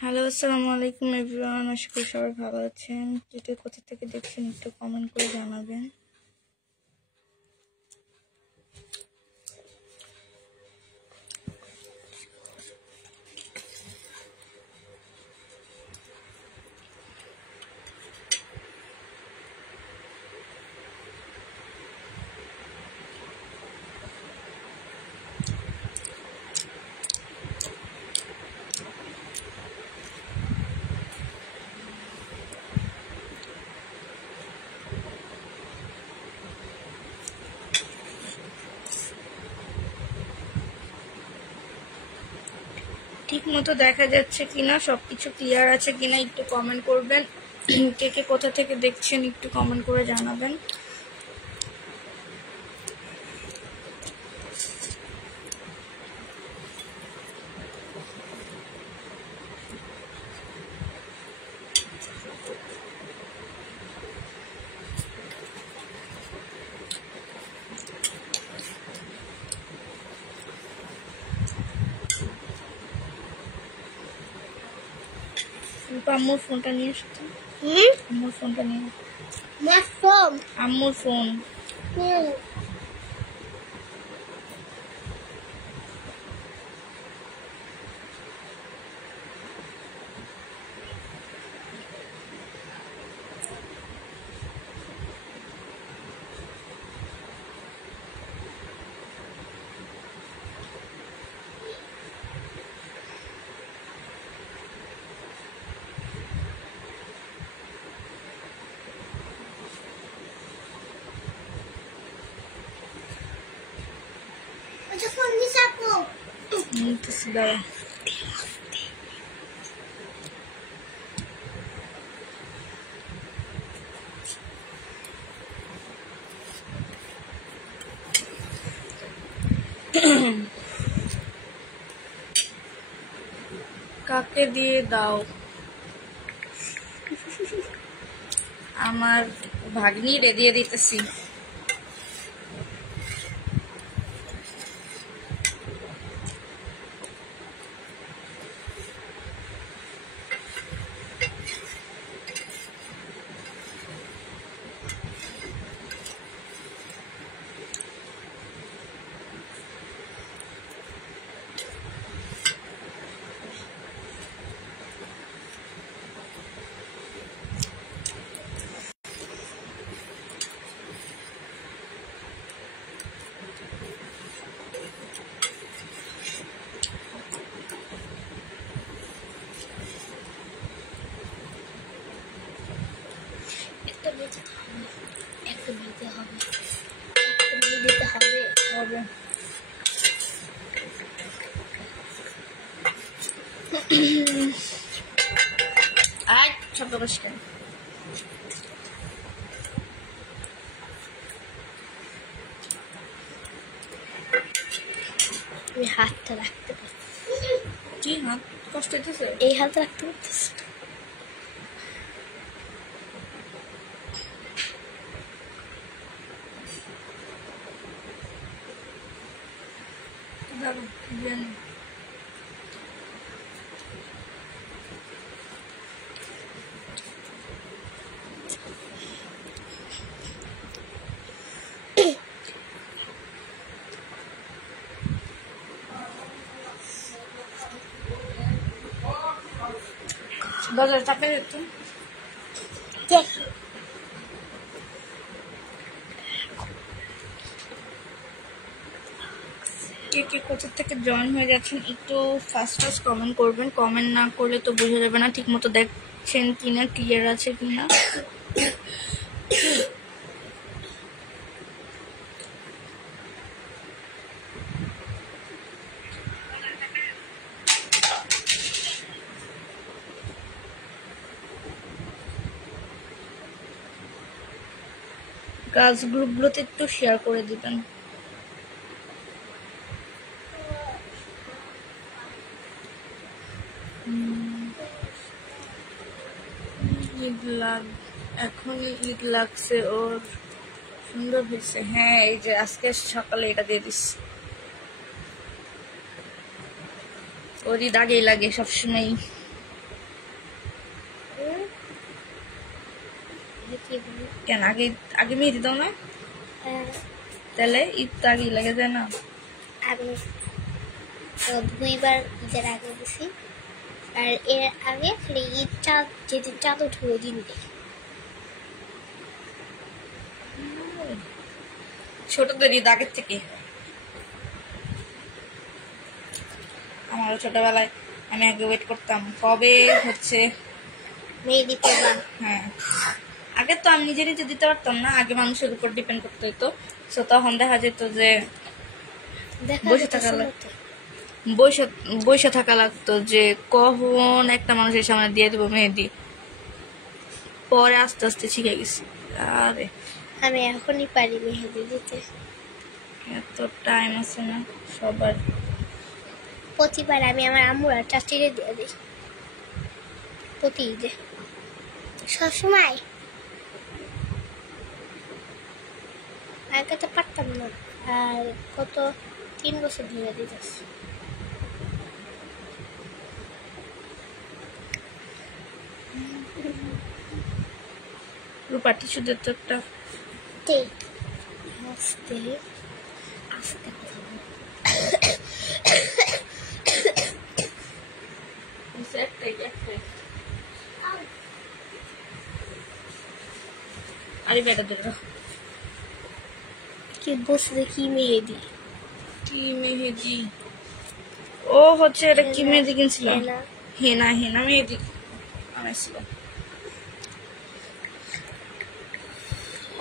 Hello, আসসালামু আলাইকুম everyone. আশা করি সবাই ভালো আছেন। যদি কোথা থেকে দেখছেন একটু কমেন্ট করে জানাবেন। ঠিক মতো দেখা যাচ্ছে কিনা, সবকিছু ক্লিয়ার আছে কিনা একটু কমেন্ট করবেন। কে কে কোথা থেকে দেখছেন একটু কমেন্ট করে জানাবেন। আম্মুর ফোনটা নিয়ে এসেছি। আম্মুর ফোনটা নিয়ে আম্মুর ফোন। দাঁড়া, কাকে দিয়ে দাও? আমার ভাগ্নিরে দিয়ে দিতেছি। আর শব্দ করিস কেন? আমি হাতটা রাখতে পারছি। কি হাত কষ্ট হইতেছে? এই হাত রাখতে পারতেছি। বাজার চাপে যেত। কে কে কোথা থেকে জয়েন হয়ে যাচ্ছেন একটু ফার্স্ট কমেন্ট করবেন। কমেন্ট না করলে তো বোঝা যাবে না ঠিক মতো দেখছেন কিনা, ক্লিয়ার আছে কিনা। কাজ গ্রুপগুলোতে একটু শেয়ার করে দিবেন। ঈদ এখনই ঈদ লাগছে ওর সুন্দর হয়েছে। হ্যাঁ, এই যে আজকে সকালে এটা দিয়ে দিস। ওরই দাগেই লাগে সবসময়। কেন আগে আগে মেহেদি দাও না? তাহলে ঈদ তো আগেই লাগে যায় না? আমি 2বার ঈদের আগে দিছি, আর এর আগে খালি ঈদ চাঁদ যেদিন চাঁদ উঠে ওই দিন দিই। ছোটদের ঈদ আগের থেকে। আমারও ছোটবেলায় আমি আগে ওয়েট করতাম কবে হচ্ছে মেহেদি পড়বা। হ্যাঁ, আগে তো আমি নিজে নিজে দিতে পারতাম না, আগে মানুষের উপর ডিপেন্ড করতে হতো। তো তখন দেখা যেত যে বসে থাকা লাগতো, বসে থাকা লাগতো যে কখন একটা মানুষের সামনে দিয়ে দেবো মেহেদি। পরে আস্তে আস্তে শিখে গেছি। আরে আমি এখনই পারি মেহেদি দিতে। এত টাইম আছে না সবার। প্রতিবার আমি আমার আম্মুর আর চাচিরে দিয়ে দিই, প্রতি ঈদে সবসময়। আগে তো পারতাম না, আর কত 3 বছর ধরে দিতেছি। রূপার টিস্যুদের তো একটা আস্তে আস্তে কথা বল। আরে বেটা দুটো কি বসে কি মেহেদি, কি মেহেদি? ও হচ্ছে এটা কি মেহেদি কিনছিল? হেনা। হেনা, হেনা মেহেদি আনাইছিল।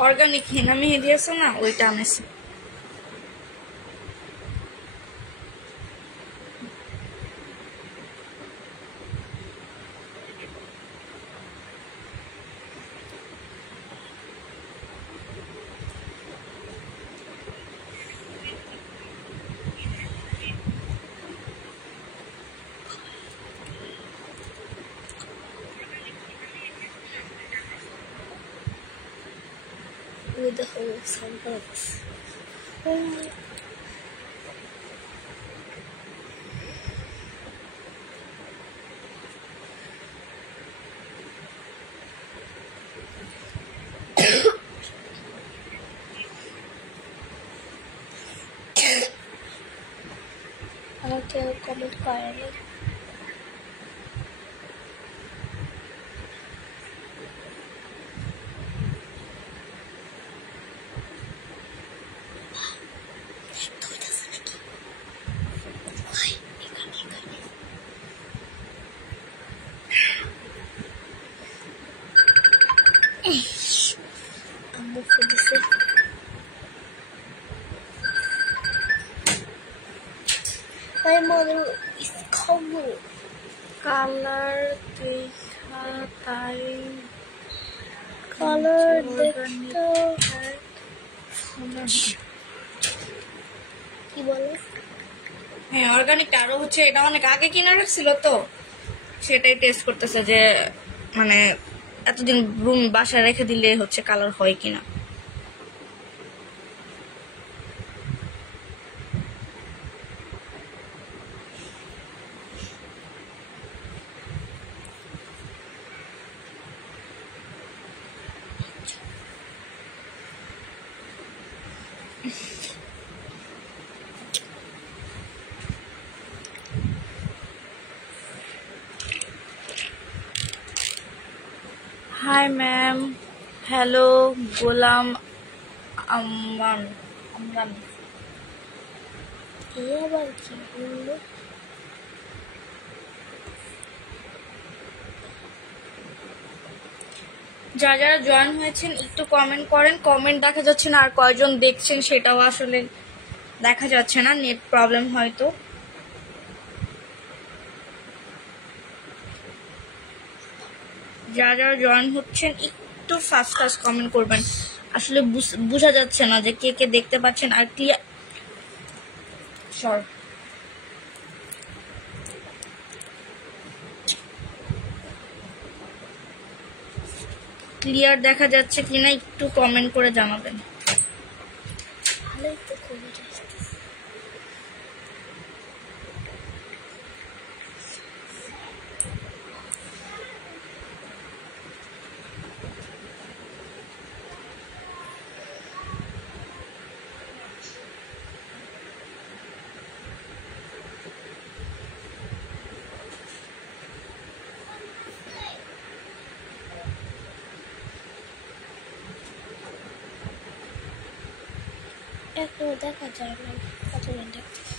অর্গানিক হেনা মেহেদি আছে না, ওইটা আনাইছে। with the whole sunburns. আমাকে কমেন্ট করেনি। আম্মু ফুটেছে। My mother is coming. Colour দেখা তাই কালার দেখতে কি বলে? হ্যাঁ, অর্গানিক আরো হচ্ছে এটা অনেক আগে কিনা রাখছিল তো সেটাই টেস্ট করতেছে যে মানে এতদিন রুম বাসায় রেখে দিলে হচ্ছে কালার হয় কিনা। হাই ম্যাম, হ্যালো গোলাম আমরান। আমরান এ আবার কি বললো? যারা যারা জয়েন হয়েছেন একটু কমেন্ট করেন। কমেন্ট দেখা যাচ্ছে না, আর কয়জন দেখছেন সেটাও আসলে দেখা যাচ্ছে না, নেট প্রবলেম হয়তো। যারা যারা জয়েন হচ্ছেন একটু ফাস্ট ফাস্ট কমেন্ট করবেন, আসলে বোঝা যাচ্ছে না যে কে কে দেখতে পাচ্ছেন। আর ক্লিয়ার ক্লিয়ার দেখা যাচ্ছে কিনা একটু কমেন্ট করে জানাবেন। বুঝে আসতেছে। এখনো দেখা যায় না কতদিন দেখতেছি।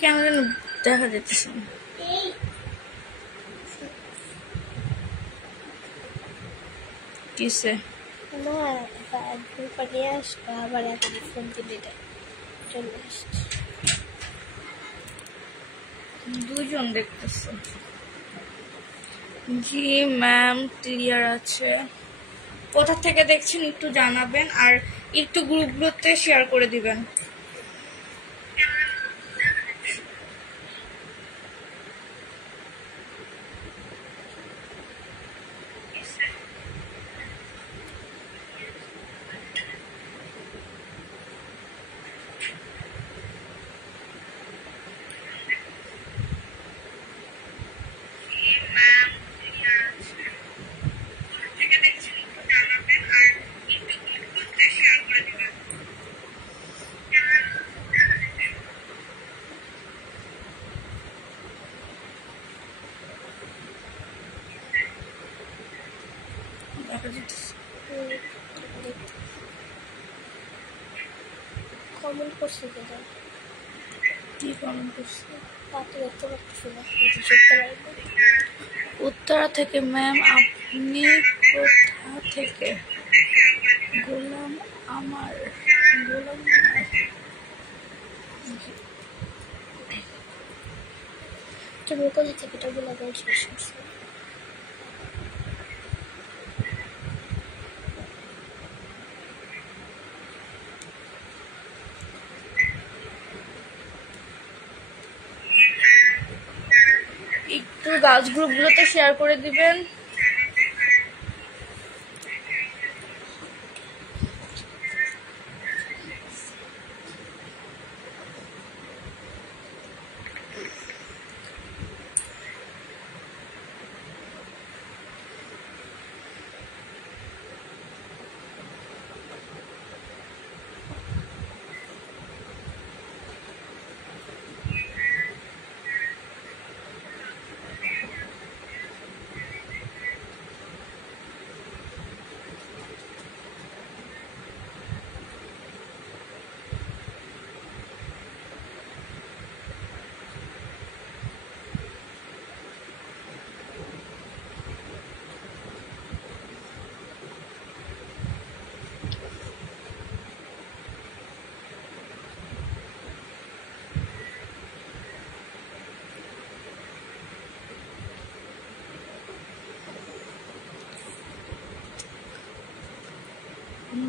কেন যেন দেখা যাচ্ছে না। কিসে না গ্রুপে নিয়ে আসবো আবার এখন ফোন দিলে চলে আসছে। দুজন দেখতেছে। জি ম্যাম ক্লিয়ার আছে। কোথা থেকে দেখছেন একটু জানাবেন, আর একটু গ্রুপগুলোতে শেয়ার করে দিবেন। দেখা যাচ্ছে। কমেন্ট করছে কোথায় কি কমেন্ট করছে? তা তো দেখতে পাচ্ছি না, কিছু দেখতে পারবো। উত্তরা থেকে ম্যাম, আপনি কোথা থেকে? গোলাম আমার। গোলাম আমার। তুমি কোথা থেকে এটা বলে বলছিস? একটু গাছ গ্রুপগুলোতে শেয়ার করে দিবেন।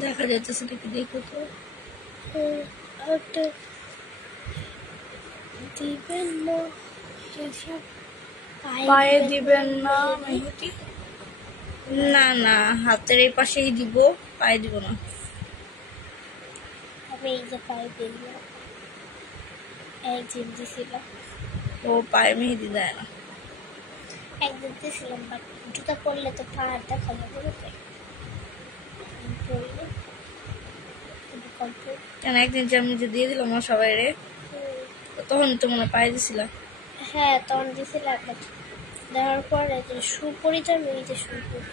দেখা যাচ্ছে নাকি দেখো তো। একটা দিবেন না, পায়ে দিবেন না মেহেদি? না না, হাতের এই পাশেই দিব, পায়ে দিব না। আমি এই যে পায়ে দিলাম, একদিন দিছিলাম। ও পায়ে মেহেদি দেয় না। একদিন দিছিলাম, বাট জুতা পরলে তো পা আর দেখা যাবে না, তাই পরিনি। কেন একদিন যে আমি যে দিয়ে দিলাম আমার সবাই রে, তখন তো মনে হয় পায়ে দিছিলাম। হ্যাঁ তখন দিছিলাম, দেওয়ার পরে যে শু পরি যাবে, এই যে শু পরি,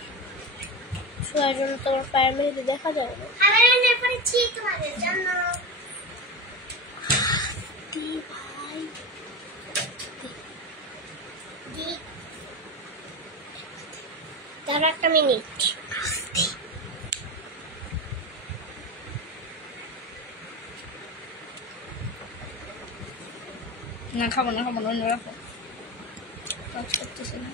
শোয়ার জন্য তোমার পায়ের মেহেদি দেখা যাবে না। ভাই দাঁড়া একটা মিনিট। না খাবো না, খাবো না, অন্য রাখো, কাজ করতেছে না।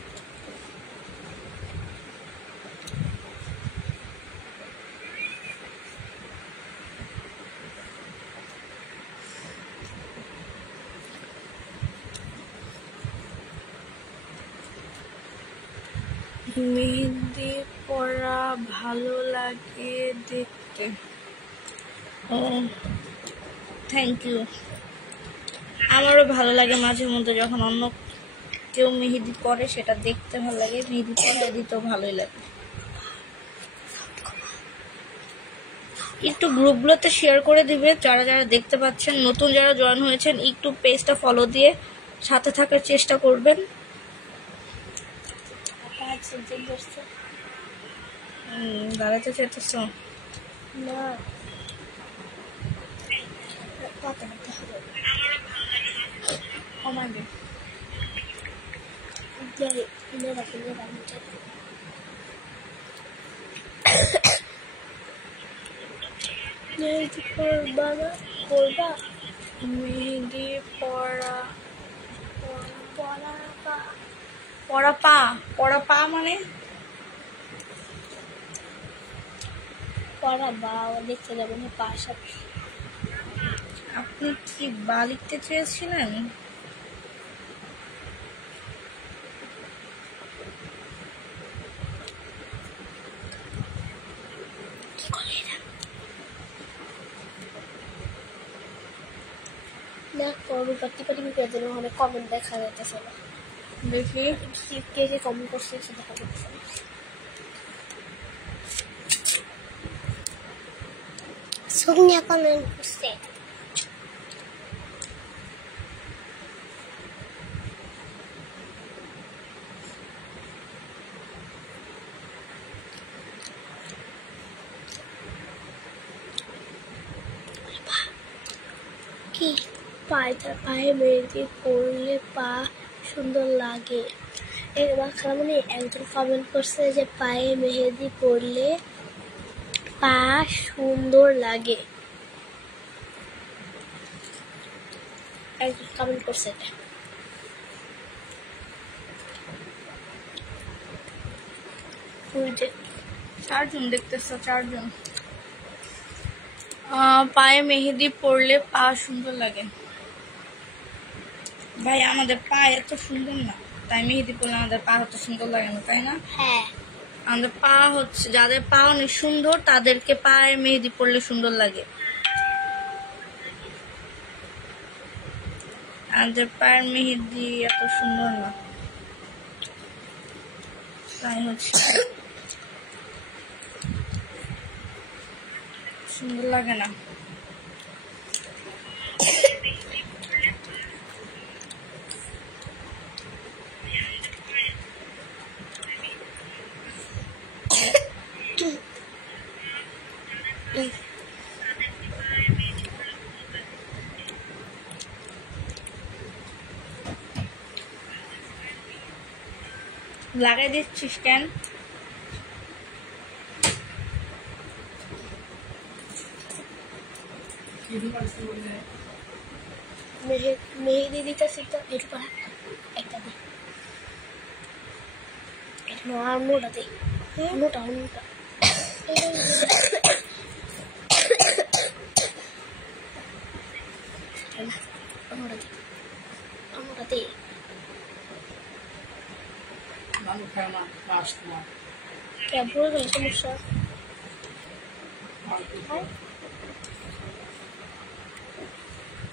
মেহেদি পরা ভালো লাগে দেখতে। ও থ্যাংক ইউ। আমারও ভালো লাগে মাঝে মধ্যে যখন অন্য কেউ মেহেদি করে, সেটা দেখতে ভালো লাগে, মেহেদি পরে দিতেও ভালোই লাগে। একটু গ্রুপগুলোতে শেয়ার করে দিবে যারা যারা দেখতে পাচ্ছেন। নতুন যারা জয়েন হয়েছেন একটু পেজটা ফলো দিয়ে সাথে থাকার চেষ্টা করবেন। দাঁড়াতে চাইতেছ না, কথা বলতে হবে। কমাবে করবা মেহেদি পড়া পড়া বা পড়া পা, পড়া পা মানে পড়া বা দেখতে যাবো না পাশাপাশি। আপনি কি বা লিখতে চেয়েছিলেন? না করবো টিপা টিপি করে দিলে অনেক কমেন্ট দেখা যাইতেছে না। দেখি কে কে কমেন্ট করছে সেটা দেখা যাচ্ছে না। সোনিয়া কমেন্ট করছে। কি পায়ে মেহেদি পরলে পা সুন্দর লাগে। এবার খালামণি একজন কমেন্ট করছে যে পায়ে মেহেদি পরলে পা সুন্দর লাগে। একজন কমেন্ট করছে এটা। চারজন দেখতেছ, চারজন। পায়ে মেহেদি পরলে পা সুন্দর লাগে। ভাই আমাদের পা এত সুন্দর না, তাই মেহেদি পরলে আমাদের পা এত সুন্দর লাগে না, তাই না? হ্যাঁ, আমাদের পা হচ্ছে, যাদের পা অনেক সুন্দর তাদেরকে পায়ে মেহেদি পরলে সুন্দর লাগে। আমাদের পায়ের মেহেদি এত সুন্দর না, তাই হচ্ছে সুন্দর লাগে না। লাগাই দিচ্ছিস কেন? মেহেদি দিতেছি তো এর উপর একটা দিই, আর মোটা দিই, মোটা মোটা মোটা দিই। কেমন হলে সমস্যা?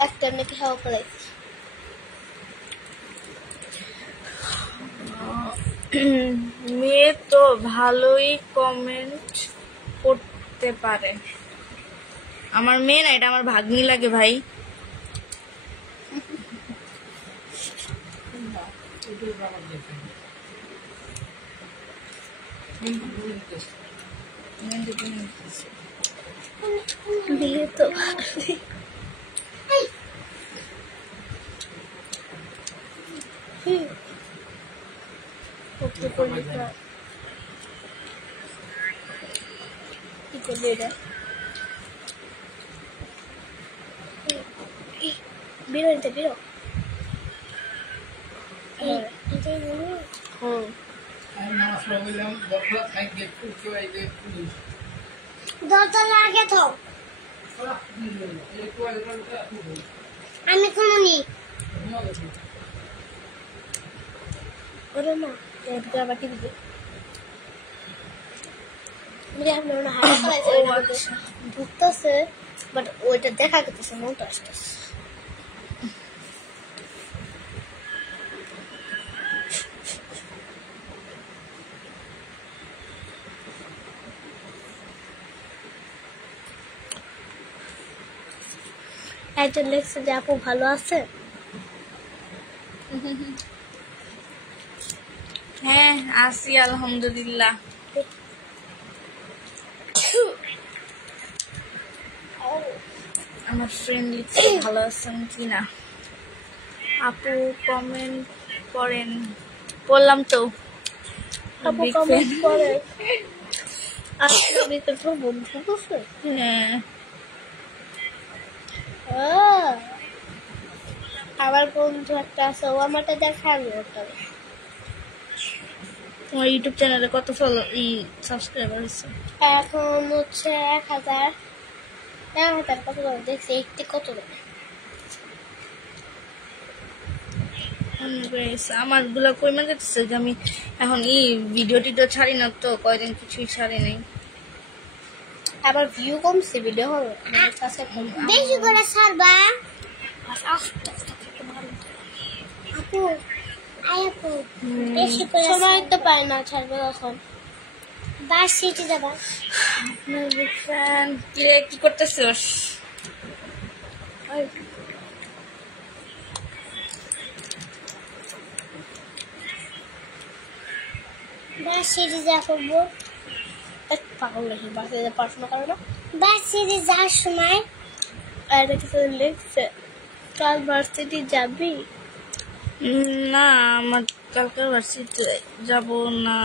একটা নাকি হাওয়া ফেলাই। মেয়ে তো ভালোই কমেন্ট করতে পারে। আমার মেয়ে না, এটা আমার ভাগ্নি লাগে ভাই। মেয়ে তো কি করবে এটা? বেরো এটা বেরো। দরজা আগে তো আমি কোনো নি ওরে না এটা বাকি দিবে। আমি এখন না হাই ফেলাইছে ঢুকতেছে বাট ওইটা দেখা গেছে মনটা আসতেছে। একজন লিখছে যে আপু ভালো আছে। হ্যাঁ আছি আলহামদুলিল্লাহ। আমার ফ্রেন্ড লিখছে ভালো আছেন কিনা। আপু কমেন্ট করেন, বললাম তো আপু Big কমেন্ট fan. করে আসলে ভিতরে তো বন্ধু আছে। হ্যাঁ আমার বন্ধু একটা আছে, ও আমাকে দেখানো ওটা। তোমার ইউটিউব চ্যানেলে কত ফলো সাবস্ক্রাইবার হয়েছে? এখন হচ্ছে 1000 কত করে দেখছি, 80 কত করে। আমার গুলা কই মানে যাচ্ছে যে আমি এখন ভিডিও টিডিও ছাড়ি না তো, কয়দিন কিছুই ছাড়ি নাই। আবার ভিউ কমছে ভিডিও হবে আমার কাছে কম। বেশি করে ছাড়বা আপু। আপু বেশি করে সময় তো পায় না ছাড়বে কখন। বাস সিটি যাবা। কিরে কি করতেছিস? বাস সিটি যা করবো পাগল নাকি, বাসে পড়াশোনা করো না? বাস সিটি যাওয়ার সময় এটা কিছু লিখছে কাল ভার্সিটি যাবি? না আমার কালকে ভার্সিটিতে যাব না।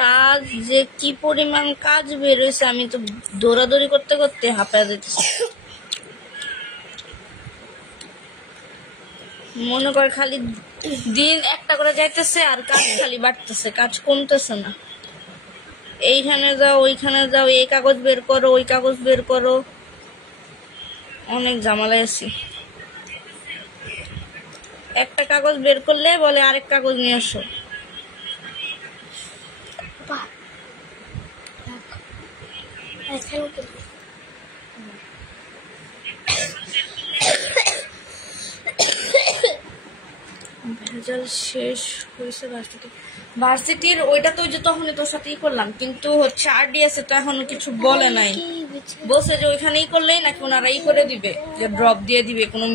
কাজ যে কি পরিমাণ কাজ বের হয়েছে, আমি তো দৌড়াদৌড়ি করতে করতে হাঁপায় যেতেছি। মনে করে খালি দিন একটা করে যাইতেছে আর কাজ খালি বাড়তেছে, কাজ কমতেছে না। এইখানে যাও ওইখানে যাও, এই কাগজ বের করো ওই কাগজ বের করো, অনেক ঝামেলায় আছি। একটা কাগজ বের করলে বলে আরেক কাগজ নিয়ে আসো। ভেজাল শেষ হয়েছে ভার্সিটির ওইটা তো ওই যে তখনই তোর সাথেই করলাম, কিন্তু হচ্ছে RDS তো এখনো কিছু বলে নাই। বলছে যে ওইখানেই করলেই নাকি ওনারা করে দিবে, যে ড্রপ দিয়ে দিবে, কোনো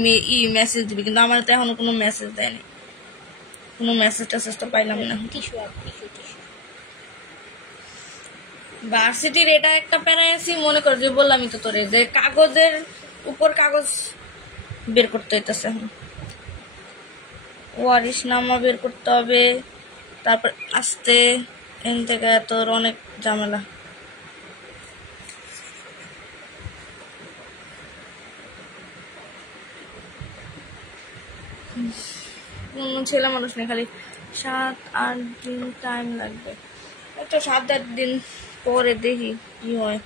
মেসেজ দিবে, কিন্তু আমার তো এখনো কোনো মেসেজ দেয়নি, কোনো মেসেজ টেসেজ তো পাইলাম না। ভার্সিটির এটা একটা প্যারায় আছি, মনে কর যে বললামই তো তোরে যে কাগজের উপর কাগজ বের করতে হইতেছে। এখন ওয়ারিশ নামা বের করতে হবে, তারপর আসতে এখান থেকে তোর অনেক ঝামেলা। কোনো ছেলে মানুষ নেই, খালি 7-8 দিন টাইম লাগবে। তো 7-8 দিন পরে দেখি কি হয়,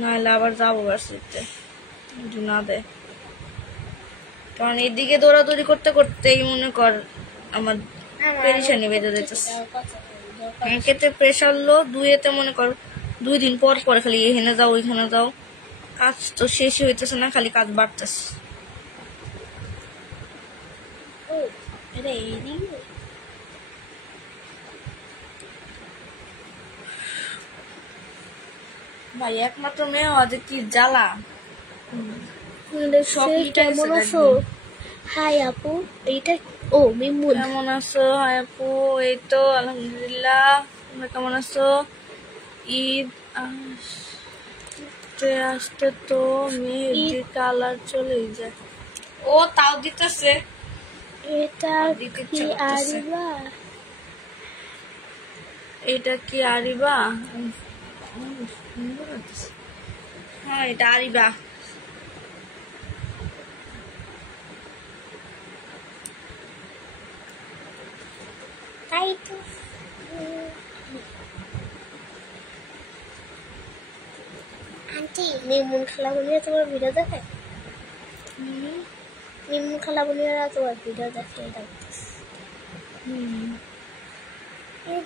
নাহলে আবার যাবো ভার্সিটিতে যদি না দেয়। কারণ এদিকে দৌড়াদৌড়ি করতে করতেই মনে কর আমার পেরেশানি বেঁধে যেতেছে। একেতে প্রেশার লো, দুইতে মনে কর 2 দিন পর পর খালি এখানে যাও ওইখানে যাও, কাজ তো শেষই হইতেছে না, খালি কাজ বাড়তেছে। ভাই একমাত্র মেয়ে আজ কি জ্বালা। কেমন আছো? হাই আপু, এইটা ও মিমুন। কেমন আছো? হাই আপু, এই তো আলহামদুলিল্লাহ। তোমরা কেমন আছো? ঈদ আসতে আসতে তো মেহেদি কালার চলেই যায়। ও তাও দিতেছে। এটা কি আরিবা? এটা কি আরিবা? হ্যাঁ এটা আরিবা। তাই তো আন্টি মিমুন খালা বলিয়া তোমার ভিডিও দেখে? মিমুন খালা বলিয়া তোমার ভিডিও দেখে? এই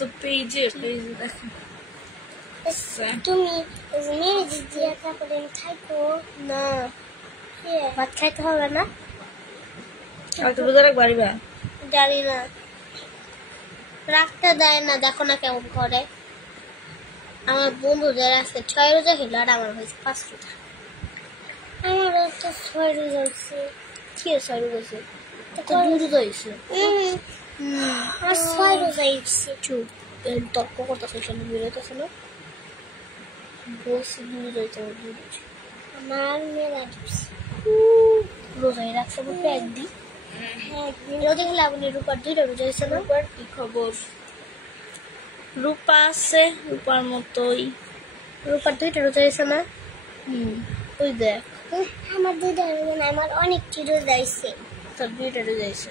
তো পেজে দেখো। তুমি মেরে দিদি একা করে খাইতো না ভাত খাইতে হবে না হয়তো রোজা রাখবা পারিবা জানি না রাখতে দেয় না দেখো না কেমন করে আমার বন্ধুদের আজকে 6 রোজা ছিল আর আমার হয়েছে 5 রোজা আমারও তো 6 রোজা হয়েছে কি 6 রোজা হয়েছে তো 2 রোজা হয়েছে আমার 6 রোজা হয়েছে চুপ তর্ক করতেছে কেন বেরোতেছে না বলছি 2 রোজা আমার মেলা দিচ্ছে রোজাই রাখছে বলতে একদিন রোজা গেলে আপনি রূপার 2টা রোজা হয়েছে না রূপার কি খবর রূপা আছে রূপার মতোই রূপার 2টা রোজা হয়েছে না ওই দেখ আমার 2টা রোজা না আমার অনেকটি রোজা হয়েছে তোর 2টা রোজা হয়েছে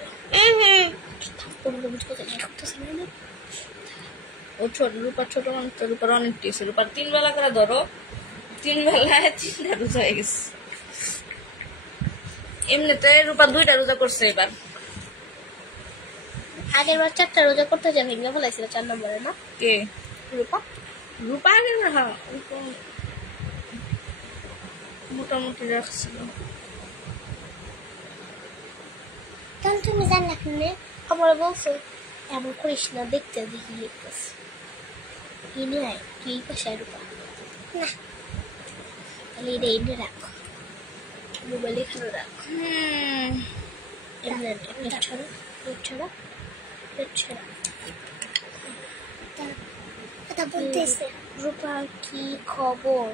ও ছোট রূপার ছোট মানুষ তো রূপার অনেকটি আছে রূপার 3 বেলা করে ধরো 3 বেলায় 3টা রোজা হয়ে গেছে এমনিতে রূপা 2টা রোজা করছে এবার আগের বার 4টা রোজা করতে যাবে ভেঙে বলেছিল 4 নম্বরে না কে রূপা রূপা আগে না হ্যাঁ মোটামুটি রাখছিল তাহলে তুমি জান না কেন আমার বলছো এমন করিস না দেখতে দেখি লিখতেছে ইনি আয় কি পাশে রূপা না তাহলে এটা এনে রাখো মোবাইল এখানে রাখো এমনি ছড়া কথা বলতেছে রূপা কি খবর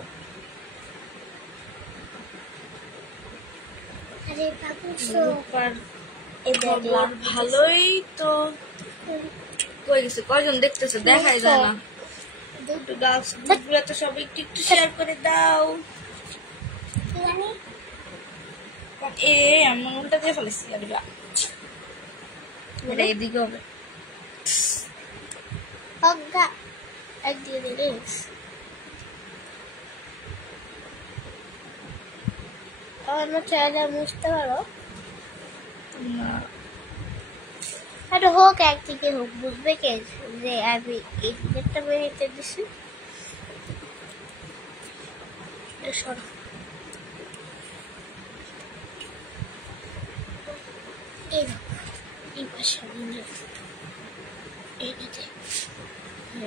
আরে বাবু রূপার খবর ভালোই তো কই গেছে কয়জন দেখতেছে দেখাই যায় না গাছ গ্রুপগুলো তো সব একটু একটু শেয়ার করে দাও এ এমন উল্টা দিয়ে ফেলেছি আরিবা এটা এদিকে হবে অজ্ঞা একদিন রিলস আমার চাইলে মুছতে পারো না আর হোক একদিকে হোক বুঝবে কে যে আমি এই একটা বেরিয়ে দিছি সরো এই পাশে এইটাতে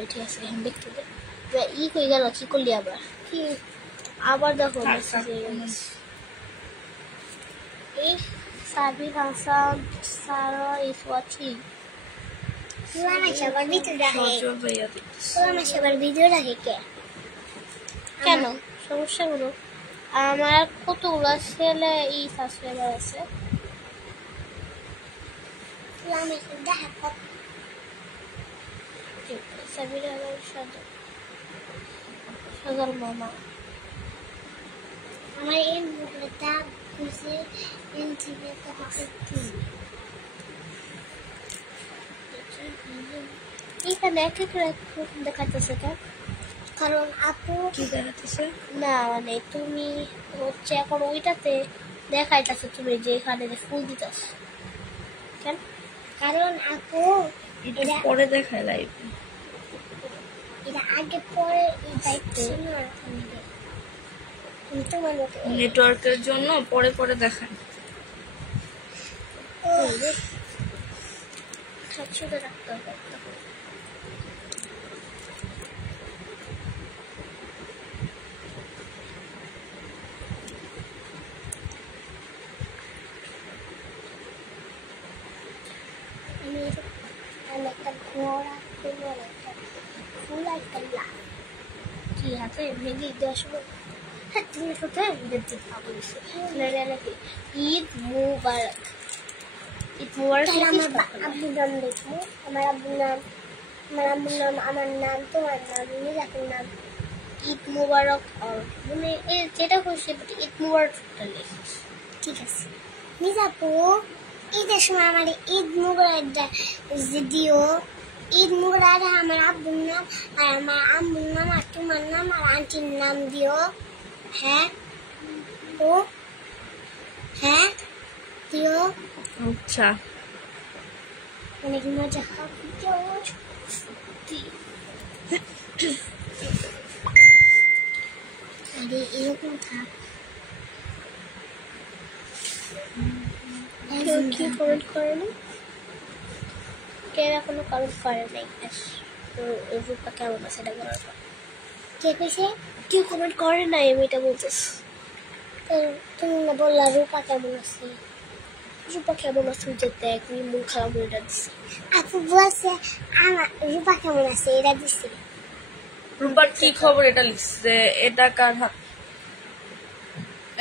ঠিক আছে এখন দেখতে দে ই কই গেল কি করলি আবার কি আবার দেখো এই সাবি হাসান সারা ইজ ওয়াচিং সবার ভিতরে রাখে কেন সমস্যা হলো আমার কতগুলো ছেলে এই সাবস্ক্রাইবার আছে সজল মামা আমার এই মুখটা বুঝে এখানে এক এক দেখাতেছে কেন কারণ আপু কি দেখাতেছে না মানে তুমি হচ্ছে এখন ওইটাতে দেখাইতেছে তুমি যে এখানে ফুল দিতেছ কেন কারণ আপু এটা পরে দেখায় লাইভ এটা আগে পরে এই দায়িত্ব তোমার মতো নেটওয়ার্কের জন্য পরে পরে দেখায় সবসময় রাখতে হবে আমি একটা ঘোড়া ফুল একটা লাভ কি হাতে ভেঙে দেওয়ার সময় হ্যাঁ তুমি কোথায় দেখতে পাবো ঈদ মুবারক ঈদ মুবারক আমার আব্বুর নাম দেখবো আমার আব্বুর নাম আমার নাম তোমার নাম নিজাকের নাম ঈদ মুবারক মানে যেটা খুশি ঈদ মুবারক ঠিক আছে নিজাপু ঈদের সময় আমার ঈদ মুবারক দিও ঈদ মুবারক আমার আব্বুর নাম আর আমার আম্মুর নাম আর তোমার নাম আর আন্টির নাম দিও হ্যাঁ ও হ্যাঁ দিও আচ্ছা অনেক মজা হবে এরকম থাক। কেউ কি কমেন্ট করে না, কেউ এখনো কমেন্ট করে নাই। রূপা কেমন আছে এটা বলার পর কে কইছে? কেউ কমেন্ট করে নাই, আমি এটা বলতেছি। তুমি না বললা রূপা কেমন আছে? রূপা কেমন আছে যে দেখ, তুমি মুখ খারাপ করে এটা দিছি। আপু বলছে আমার রূপা কেমন আছে এটা দিছি। রূপার কি খবর এটা লিখছে? এটা কার হাত?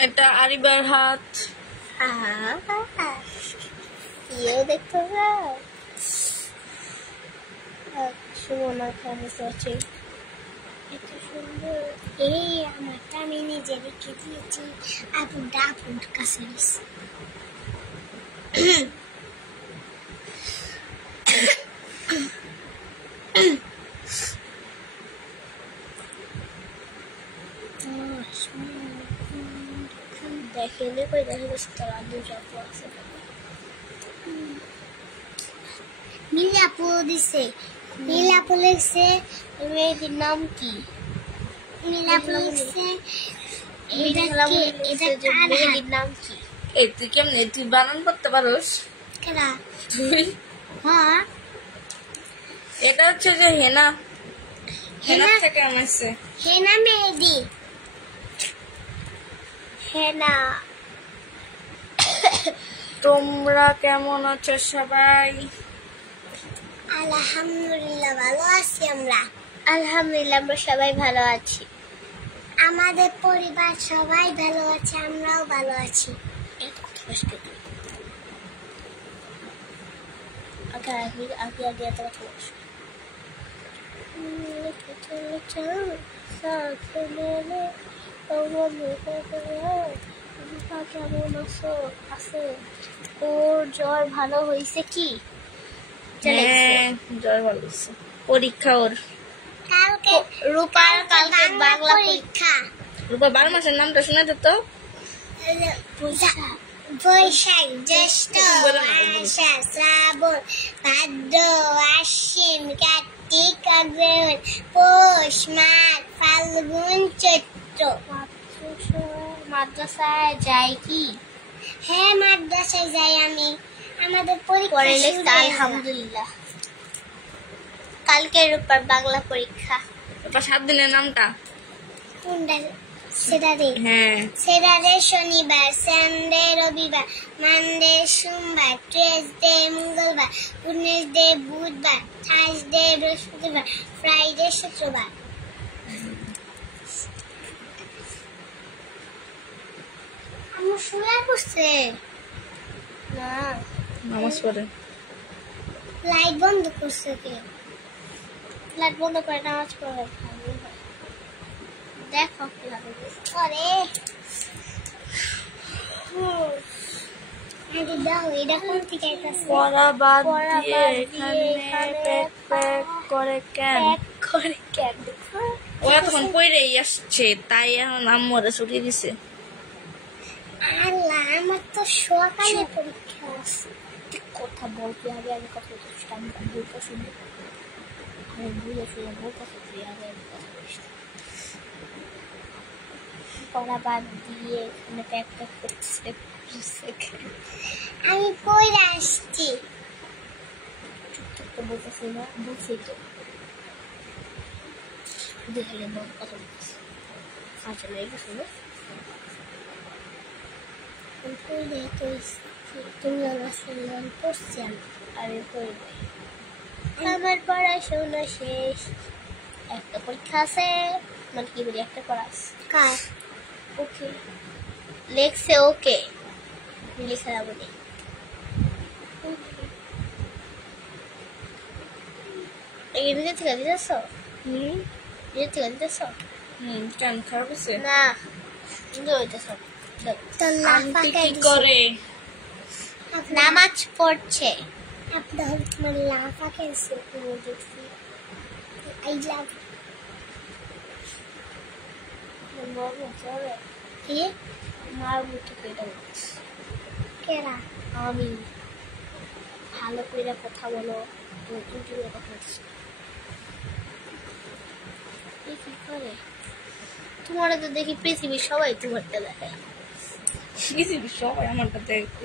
এটা আরিবার হাত। ইয়ে দেখতে পাও সুমনা কেমন আছে? এত সুন্দর। এই আমারটা আমি নিজে রেখে দিয়েছি, আপুটা আপুর কাছে দিছি। দেখেনি কই, দেখা গেছে তারা দুটো আপু আছে। মিলি আপু দিছে, মিলি আপু লিখছে মেয়েটির নাম কি? মিলি আপু লিখছে এটা মেয়েটির নাম কি? এই তুই কেমনে তুই বানান করতে পারোস? কেডা? তুই? হ্যাঁ এটা হচ্ছে যে হেনা। হেনা থেকে কেমন আছে? হেনা মেহেদি। হেনা। তোমরা কেমন আছো সবাই? আলহামদুলিল্লাহ ভালো আছি আমরা। আলহামদুলিল্লাহ আমরা সবাই ভালো আছি। আমাদের পরিবার সবাই ভালো আছে, আমরাও ভালো আছি। আগে এত কথা বলছি। কেমন আছো? আছে ওর জ্বর ভালো হয়েছে কি? হ্যাঁ, জ্বর ভালো হয়েছে। পরীক্ষা ওর কালকে রূপার কালকে বাংলা পরীক্ষা। রূপা 12 মাসের নামটা শোনা যেত? বৈশাখ, জ্যৈষ্ঠ, আষাঢ়, শ্রাবণ, ভাদ্র, আশ্বিন, কার্তিক, অগ্রহায়ণ, পৌষ, মাঘ, ফাল্গুন, চৈত্র। মাদ্রাসায় যাই কি? হ্যাঁ মাদ্রাসায় যাই আমি। আমাদের পরীক্ষা আলহামদুলিল্লাহ। কালকে রূপার বাংলা পরীক্ষা। রূপা 7 দিনের নামটা কোনটা? সেটারে। হ্যাঁ, সেটারে শনিবার, সানডে রবিবার, মানডে সোমবার, টুয়েসডে মঙ্গলবার, ওয়েডনেসডে বুধবার, থার্সডে বৃহস্পতিবার, ফ্রাইডে শুক্রবার। আমার শুয়ে পড়ছে না, নামাজ পড়ে। লাইট বন্ধ করছে কে? লাইট বন্ধ করে নামাজ পড়ে ভালো হয়। দেখো কিভাবে করে। এটা কোন থেকে আইতাছে? পড়া বাদ দিয়ে এখানে প্যাক প্যাক করে কেন? ওরা তখন পড়েই আসছে, তাই এখন আম্মুরে ছুটি দিছে। আল্লাহ, আমার তো সকালে পরীক্ষা আছে। কথা বলতে আগে আমি কথা বলছি, আমি বলতে শুনি। আমি বুঝে শুনে বলতেছি, তুই আগে কথা বলিস। পড়া বাদ দিয়ে এখানে প্যাক প্যাক করছে। আমি পড়ে আসছি। তো বলতেছি না, বলছি তো দেখলে কথা বলতেছি। আচ্ছা লেগে গেছে না? আমার পড়াশোনা শেষ, একটা পরীক্ষা আছে, মানে কি বলি একটা পড়া আছে। কার? ওকে লেখছে, ওকে লিখে যাবো নি। নিজে থেকে দিতেছ? নিজে থেকে দিতেছ? কেন খারাপ হয়েছে? না সুন্দর হইতেছ। আন্টি কি করে? নামাজ পড়ছে। আপনার তোমার লাফা খেয়েছে দেখছি। আই লাভ কি মার মুখে কেটে বলছি। কেরা? আমি। ভালো করে কথা বলো, ইউটিউবে কথা বলছি। কি করে তোমার তো দেখি পৃথিবীর সবাই তোমারটা দেখায়। পৃথিবীর সবাই আমারটা দেখে।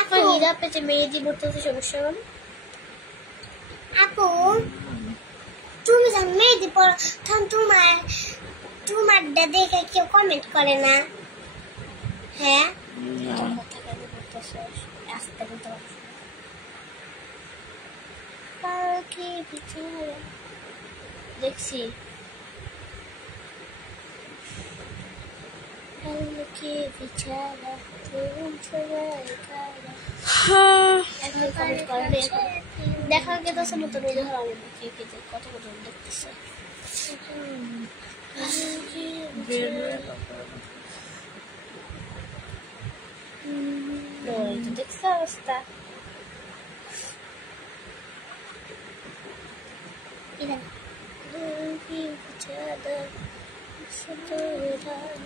এখন হীরা পেতে মেহেদি পড়তেছে সমস্যা হল। আপু তুমি যখন মেহেদি পড়ো তখন তোমারটা দেখে কেউ কমেন্ট করে না? হ্যাঁ আস্তে বলতে পারছি কালকে বিছানা দেখছি কালকে বিছানা এখন কমেন্ট করে না। দেখা গেছে নতুন এই ধর আমি কে কে কত কত দেখতেছে। দেখছে অবস্থা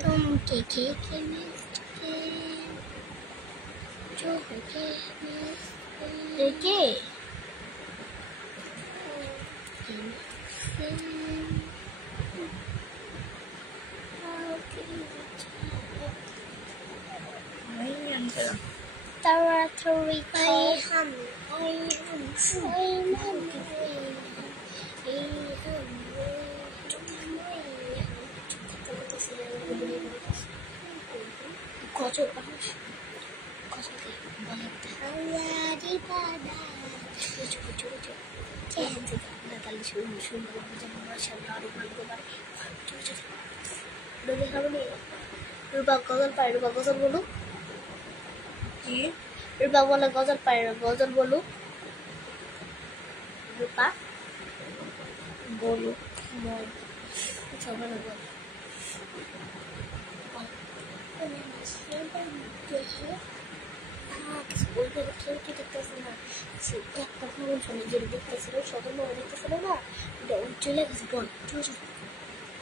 तुमके के मिलके जो के देखे Tara Toriko Ham রূপা গজল পায় রূপা গজল বলুক কি রূপা বলে গজল পায় গজল বলুক রূপা বলো বল আচ্ছা বলো বল দেখতেছিল সদর মনে দেখতেছিল না চলে গেছে বল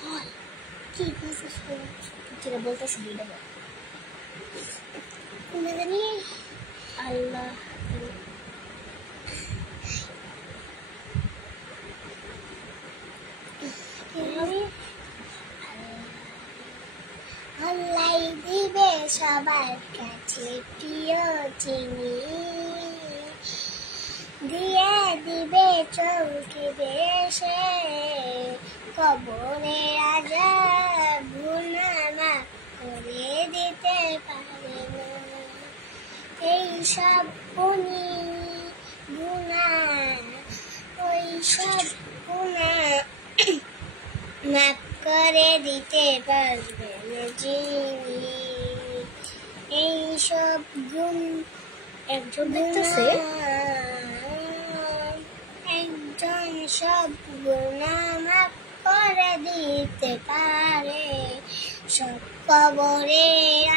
বল কি যেটা বলতেছিল জানি আল্লাহ আল্লাহ দিবে সবার কাছে প্রিয় চিনি দিয়ে দিবে চৌকি বেশে কবরে আযাব গুনাহ মাফ করে দিতে পারে না এই সব গুনাহ ওই সব গুনাহ মাফ করে দিতে পারবে না যিনি এই সব গুণ একজন দেখতেছে একজন সব গুনাহ মাফ করে দিতে পারে সব কবরে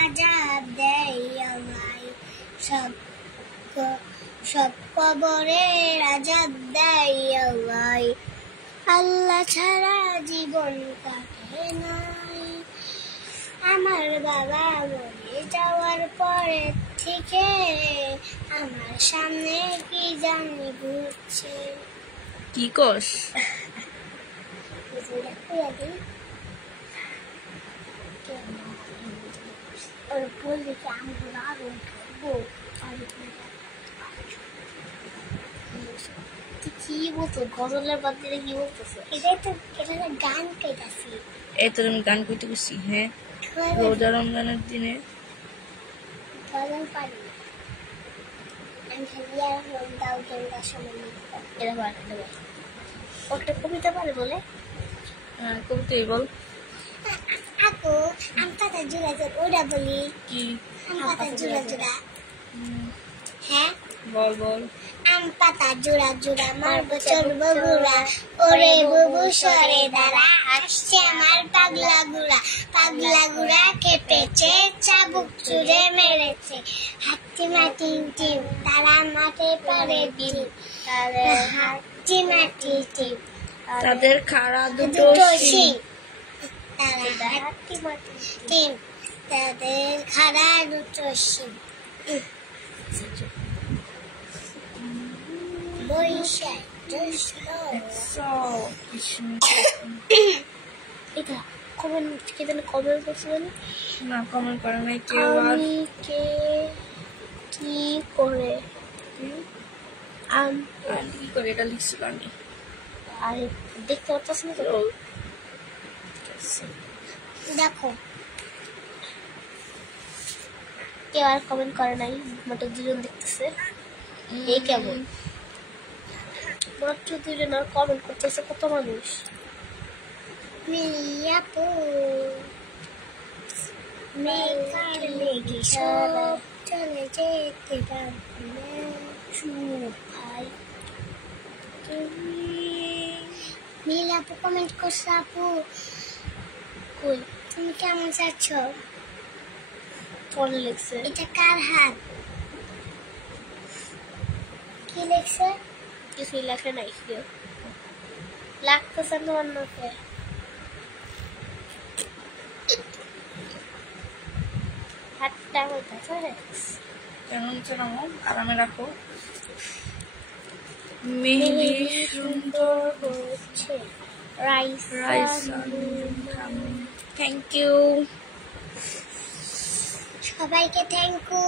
আযাব দেয় আমায় সব কবরে আযাব দেয় আমায় আল্লাহ ছাড়া জীবন কাটে নাই আমার বাবা মরে যাওয়ার পরে থেকে আমার সামনে কি জানি ঘুরছে কি কস और बोल दे कि हम बुला वो কি বলতো গজলের বাদ্যে কি বলতেছে এটা গান কইতাছি এই তো আমি গান কইতে গেছি হ্যাঁ রোজা রমজানের দিনে গজল পারি আমি খালি আর দাও গেন্দা সময় এটা বল ওটা কবিতা পারে বলে কবিতাই বল আপু আমটা জোড়া জোড়া ওটা বলি কি আমটা জোড়া জোড়া হ্যাঁ বল বল আম পাতা জোড়া জোড়া মারবো চলবো ঘোড়া ওরে বুবু সরে দাঁড়া আসছে আমার পাগলা গুড়া কেটেছে চাবুক চুড়ে মেরেছে হাতিমা টিম টিম তারা মাঠে পড়ে ডিম হাতিমা টিম টিম তাদের খাড়া দুটো শিং তারা হাতিমা টিম তাদের খাড়া দুটো শিং বৈশাখ জ্যৈষ্ঠ এটা কমেন্ট কে জানি কমেন্ট করছে জানি না কমেন্ট করে নাই কেউ আর আমি কে কি করে আর কি করে এটা লিখছিল আমি আর দেখতে পাচ্ছ না তো দেখো কেউ আর কমেন্ট করে নাই মাত্র দুজন দেখতেছে এই কেমন মাত্র দুজন আর কমেন্ট করতেছে কত মানুষ মিলিয়াপু মেঘার মেঘে সব চলে যেতে পারবে না চুপ ভাই মিলিয়াপু কমেন্ট করছে আপু কই তুমি কেমন যাচ্ছ পড়ে লিখছে এটা কার হাত কি লিখছে কিছুই লেখে নাই কেউ লাগতেছে তোমার নাকে হাতটা হইতেছে কেন নিচে নামো আরামে রাখো মেহেদি সুন্দর হচ্ছে রাইস রাইস থ্যাংক ইউ সবাইকে থ্যাংক ইউ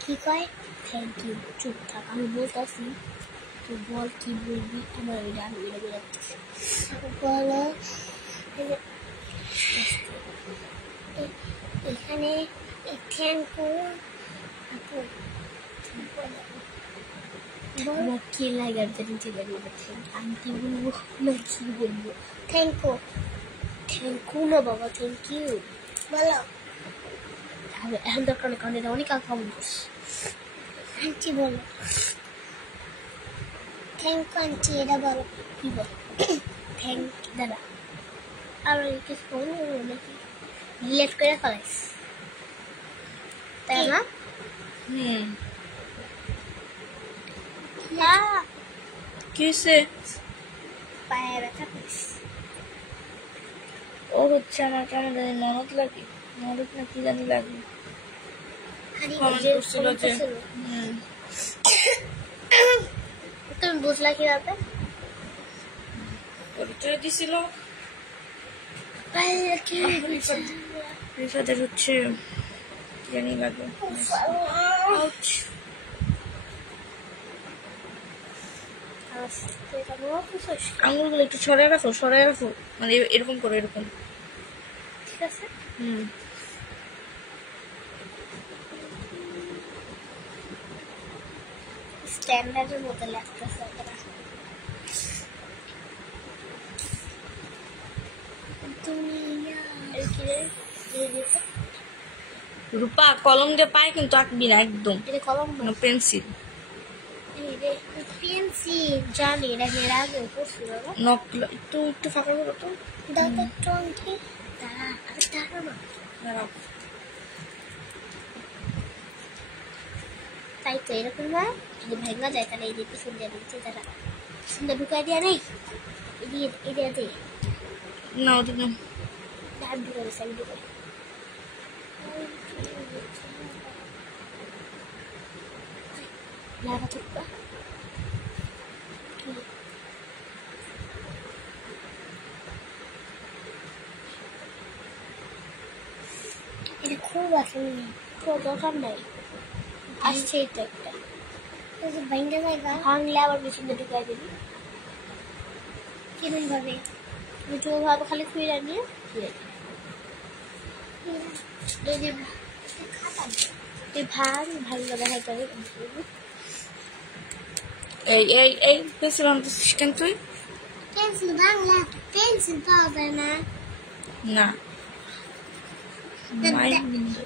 কি কয় থ্যাংক ইউ চুপ থাক আমি বলতেছি তুই বল কি বলবি আমার ওই গান মেরে বেরোতেছি বলো এখানে থ্যাংক ইউ আমার কি লাগে আর জানি যে আমি কি বলবো না কি বলবো থ্যাংক ইউ না বাবা থ্যাংক ইউ বলো এখন দরকার নেই কারণ এটা অনেক কমেন্ট করছে আন্টি বলো থ্যাংক ইউ আন্টি এটা বলো কি বলো থ্যাংক দাদা আর কিছু বলবো নাকি ডিলেট করে ফেলাইস তাই না না কি হয়েছে পায়ে ব্যথা করিস ও হচ্ছে আমার কেমন জানি ননদ লাগে ননদ না কি জানি লাগে কমেন্ট করছিল যে তুমি বুঝলা কিভাবে পরিচয় দিছিল রিফাদের হচ্ছে কি জানি লাগে আঙুলগুলো একটু সরে রাখো মানে এরকম করো এরকম ঠিক আছে স্ট্যান্ডার্ডের মতো লাগতেছে রূপা কলম দিয়ে পায় কিন্তু আঁকবি না একদম কলম পেন্সিল পেন্সিল জানি এটা হেরা আগে পড়ছিল নকল একটু ফাঁকা করো তো দাঁড়াও তাই তো এরকম হয় যদি ভেঙা যায় তাহলে এই যে পিছন দিয়ে দিচ্ছে তারা সুন্দর ঢুকাই দেওয়া নেই এদিকে দে না ওদের না ডান ঢুকে দিচ্ছে আমি ঢুকাই লাগা চুপা এটা খুব আছে খুব দরকার নাই আসছে এটা একটা ভাঙলে ভাঙলে আবার পিছনে ঢুকাই দিবি কিরম ভাবে দুটো ভাবে খালি খুঁড়ে নিয়ে তুই ভাঙলে দেখা যাবে এই পেন্সিল আনতেছিস কেন তুই পেন্সিল ভাঙলে পেন্সিল পাওয়া যায় না না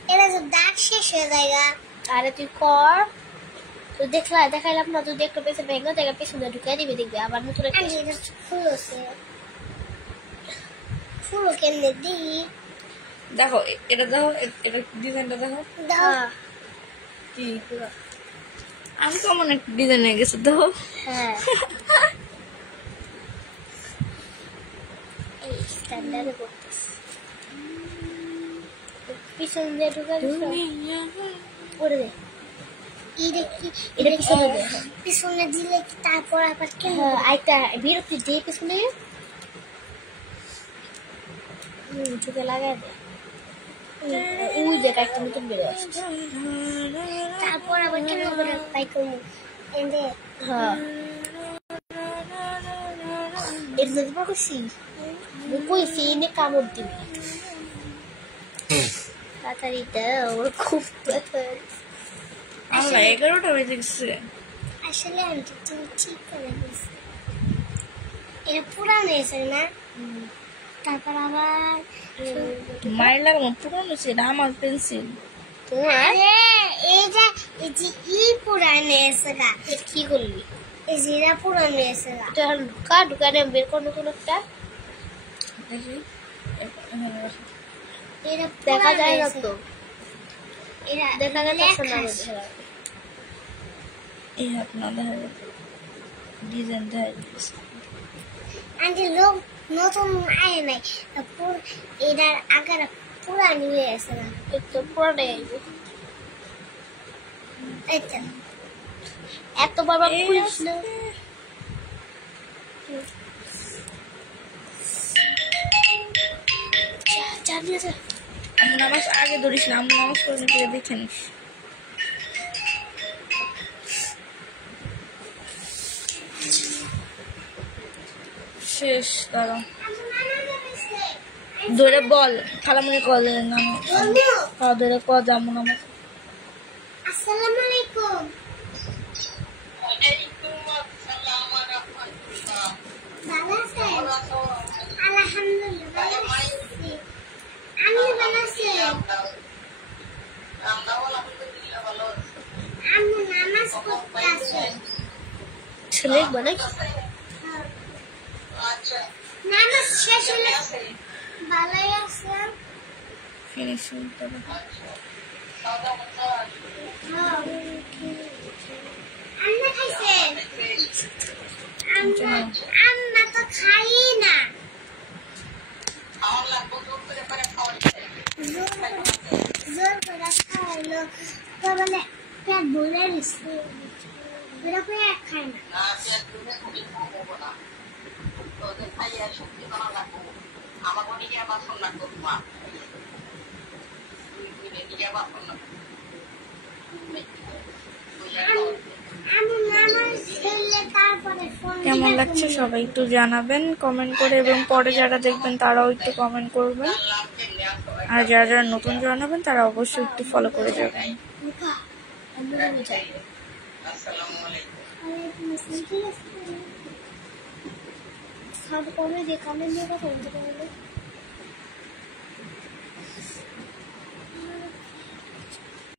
এটা সব দাগ শেষ হয়ে যায় আরে তুই কর তো দেখাইলাম না তুই দেখতে পেয়েছে ভেঙে দেখা পেছনে ঢুকাই দিবি দেখবি আবার নতুন একটা ফুল আছে ফুল কেমনে দিই দেখো এটা দেখো এটা ডিজাইনটা দেখো কি আমি তো মনে ডিজাইন হয়ে গেছে দেখো হ্যাঁ এই স্ট্যান্ডার্ডে করতেছি পিছন দিয়ে ঢুকাই ওরে দে এটা কি এটা পিছনে দে। পিছনে দিলে কি তারপর আবার কেন হ্যাঁ আইটা বিরক্তি দিয়ে পিছনে চোখে লাগাই দে। ওই দেখ একটা নতুন বেরো আসছে। তারপর আবার কেন করে পাই করবো এনে হ্যাঁ এটা যদি পর করছি কইছি এনে কামড় দিবি তাড়াতাড়ি দাও ওর খুব ব্যথা। আল্লাহ 11টা বেজে গেছে। আসলে আমি তো তুমি ঠিক করে দিয়েছি এটা পুরানো এসে না তারপর আবার মায়ের লাগানো পুরনো ছিল আমার পেন্সিল। তোমার আরে এই যে পুরানো এসে গা কি করলি এই যে এটা পুরানো এসে গা এটা ঢুকা ঢুকানে বের কর নতুন একটা দেখি এখানে রাখো। এটা দেখা যায় না তো এটা দেখা যাচ্ছে না এই আপনার দেখা যাচ্ছে ডিজাইন দেখা যাচ্ছে। আন্টি লোক নতুন আয় নাই তারপর এটার আগার পুরানি হয়ে আছে না একটু পুরানে এইটা এত বারবার খুলিস না চাবি আছে আমি নামাজ আগে ধরিস না, আমি নামাজ পড়ে নিতে দেখে নিস। শেষ দাঁড়া ধরে বল খালামুনি কল নাম ধরে কল যেমন আমার আসসালামু আলাইকুম ভালো আছেন আলহামদুলিল্লাহ ভালো আছি আমি ভালো আছি আমি নামাজ পড়তে আছি ছেলে মানে নামাজ শেষ হলে ভালোই আছে ফিনিশিং করে আন্না খাইছেন আন্না তো খাই না জোর করে খাওয়াইলো তো বলে পেট ভরে দিচ্ছে ওরা করে খায় না আমি নামাজ খেলে তারপরে ফোন কেমন লাগছে সবাই একটু জানাবেন কমেন্ট করে, এবং পরে যারা দেখবেন তারাও একটু কমেন্ট করবেন, আর যারা যারা নতুন জানাবেন তারা অবশ্যই একটু ফলো করে যাবেন। সব কমে দিয়ে কমেন্ট দিয়ে কথা বলতে পারবে